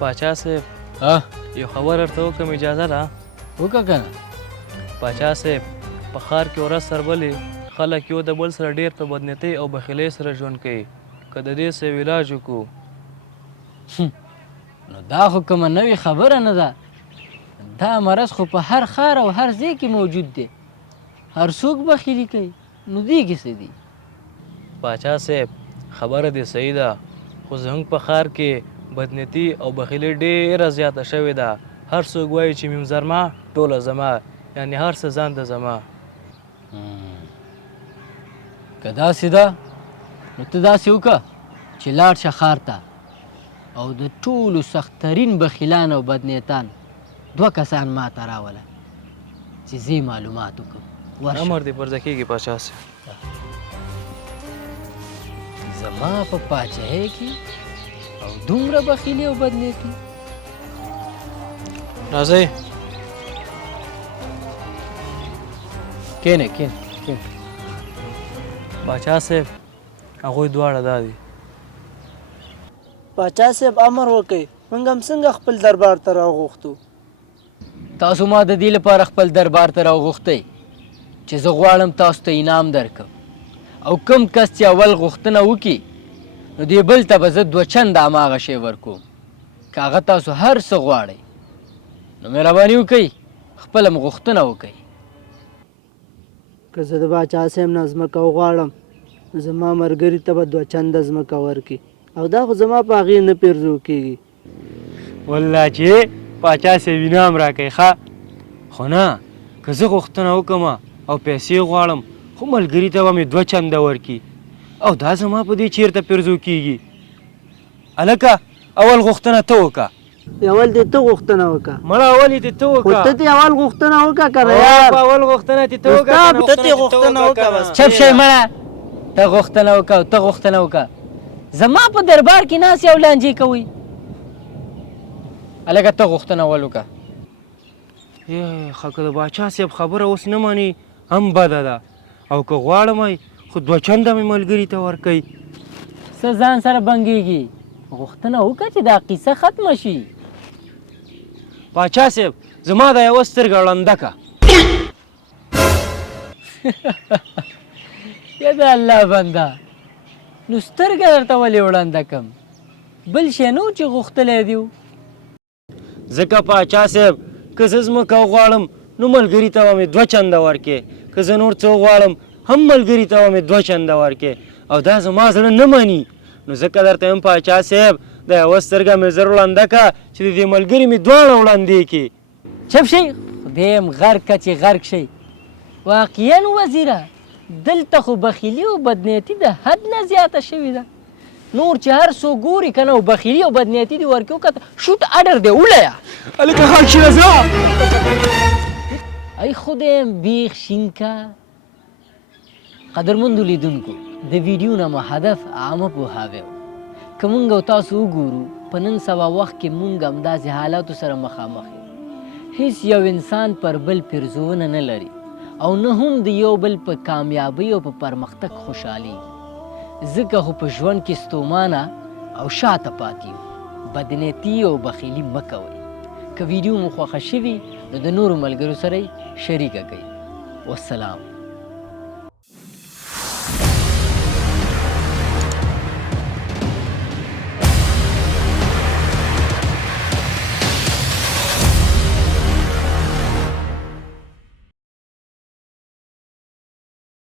پاچا صاحب یو خبر درته وکړم اجازه ده وکړه که نه پاچا صاحب په ښار کې ورځ سربلې خلک یو د بل سره ډېر په بدنیتۍ او بخیلۍ سره ژوند کوي که د دې څه یو علاج وکړو نو دا خو کومه نوې خبره نه ده دا مرض خو په هر ښار او هر ځای کې موجود دی هر څوک بخیلي کوي نو دې کې څه دي پاچا صاحب خبره دې صحیح ده خو زموږ په ښار کې بدنیتي او بخیلي ډېره زیاته شوې ده هر څوک وایي چې میم زرما ټوله زما یعنې هر څه ځان د زما که داسې ده نو ته داسې وکړه چې لاړ شه ښار ته او د ټولو سختترین بخیلان او بدنیتان 2 کسان ما ته راوله چې زه معلومات وکړم امر دې پرځه کېږي پاچا صاحب زما په پاچاهۍ کې او دومره بخیلي او بدنیتي راځئ کینه پاچا صاحب هغوی دواړه دا دي پاچا صاحب امر وکړئ موږ هم څنګه خپل دربار ته راوغوښتو تاسو ما د دې لپاره خپل دربار ته راوغوښتی چې زه غواړم تاسو ته انعام درکړم او کوم کس چې اول غوښتنه وکړي نو دې بل ته به زه 2 چنده هماغه شی ورکوم که هغه تاسو هر څه غواړئ نو مهرباني وکئ خپله م غوښتنه وکئ که زه د باچا صاحب نه ځمکه وغواړم نو زما ملګري ته به 2 چنده ځمکه ورکړي او دا خو زما په هغې نه پیرزو کېږي والله چې پاچا صاحب انعام راکوي ښه خو نه که زه غوښتنه وکړم او پیسې غواړم خو ملګري ته به مې 2 چنده ورکړي او دا زما په دې چیرته پیرزو کېږي هلکه اول غوښتنه ته وکړه اول دې ته غوښتنه وکړه مړه اول یې دې ته خو وکړه ته دې اول غوښتنه وکړه که نه یار اول غوښتنه دې ته وکړه ته دې غوښتنه وکړه بس چپ شئ مړه ته غوښتنه وکړه او ته غوښتنه وکړه زما په دربار کې ناست او لانجې کوئ هلکه ته غوښتنه اول وکړه ښه که د باچا صاحب خبره اوس نه مني هم بده ده او که غواړم خو 2 چنده مې ملګري ته ورکوي څه ځان سره بنګېږي غوښتنه وکړه چې دا قیصه ختمه شي باچا صاحب زما دا یوه سترګه ړنده که یا د الله بنده نو سترګه درته ولې وړنده کم بل شی نه و چې غوښتلی دي ځکه باچا صاحب که زه ځمکه وغواړم نو ملګري ته به مې 2 چنده ورکې که زه نور څه وغواړم هم ملګري ته به مې 2 چنده ورکې او دا زما زړه نه مني نو ځکه درته یم باچا صاحب دا یوه سترګه مې زر وړنده که چې د دې ملګري مې دواړه وړندې کړي چپ شئ خدای م غرق که چې غرق شئ واقعا وزیره دلته خو بخیلي او بدنیتي د حد نه زیاته شوې ده نور چې هر څوک ګوري که نه او بخیلي او بدنیتي دې ورکړي وکړه شوټ اډر دی ولیه هلکه خاک شي رضا ای خدایم بیخ شین که قدرمندو لیدونکو د ویډیو نه مو هدف عامه پوهاوی و که مونږ او تاسو وګورو په نن سبا وخت کې مونږ همداسې حالاتو سره مخامخ یو هیڅ یو انسان پر بل پیرزونه نه لري او نه هم د یو بل په کامیابۍ او په پرمختګ خوشحالي ځکه خو په ژوند کې ستومانه او شاته پاتې یو بدنیتي او بخیلي مه کوئ که ویډیو مو خوښه شوي نو د نورو ملګرو سره یې شریکه کړئ والسلام